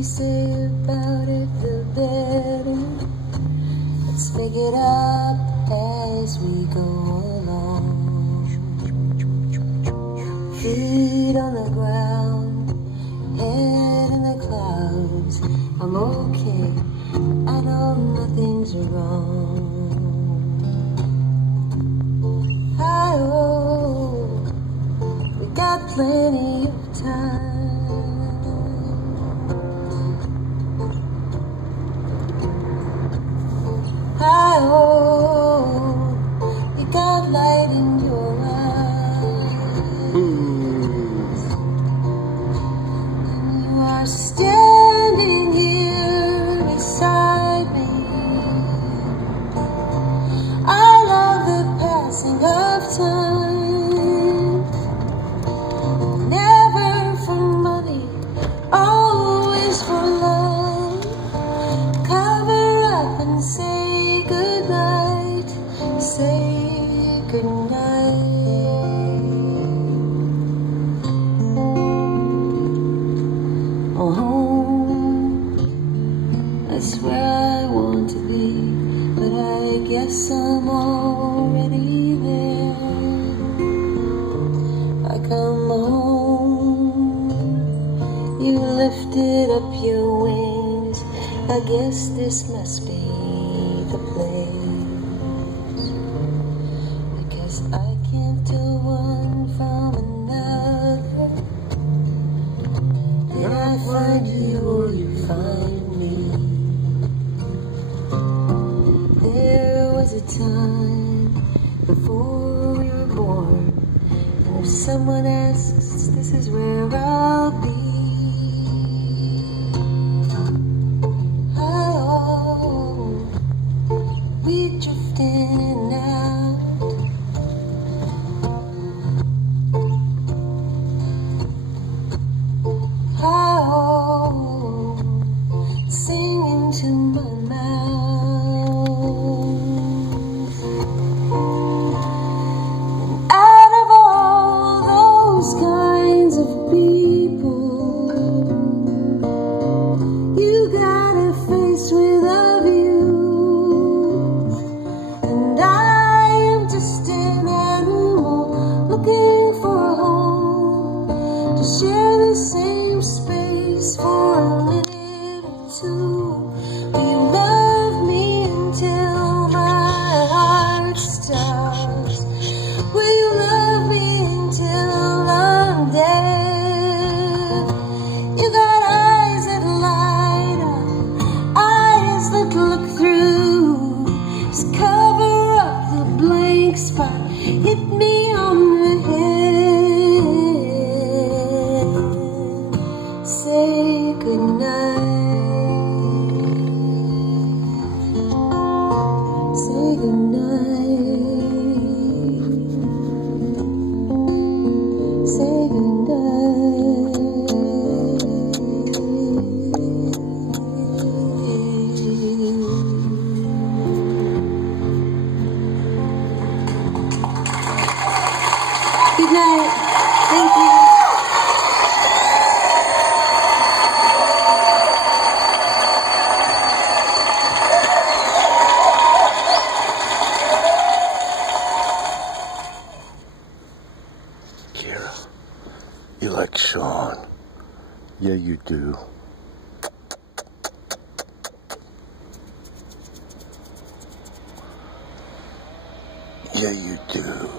we say about it, the better. Let's make it up as we go along. Feet on the ground, head in the clouds. I'm okay, I know nothing's wrong. Hi-oh, we got plenty of time. Hi-oh, you got light in your eyes. And you are standing here beside me. I love the passing of time. Never for money, always for love. Cover up and say goodnight, say goodnight. Oh, home, that's where I want to be, but I guess I'm already there. I come home, you lifted up your wings, I guess this must be the place. Because I can't tell one from another. Then I find you or you find me. There was a time before we were born, and if someone asks, this is where I'll be. We drift in and out. Oh, singing to my mouth. And out of all those kinds of people, you got a face with a view. Share the same space for a minute or two. Will you love me until my heart stops? Will you love me until I'm dead? You got eyes that light up, eyes that look through. Just cover up the blank spot, hit me on the head. Say goodnight. Say goodnight. Say goodnight. Good night. Thank you. Kira, you like Sean. Yeah, you do. Yeah, you do.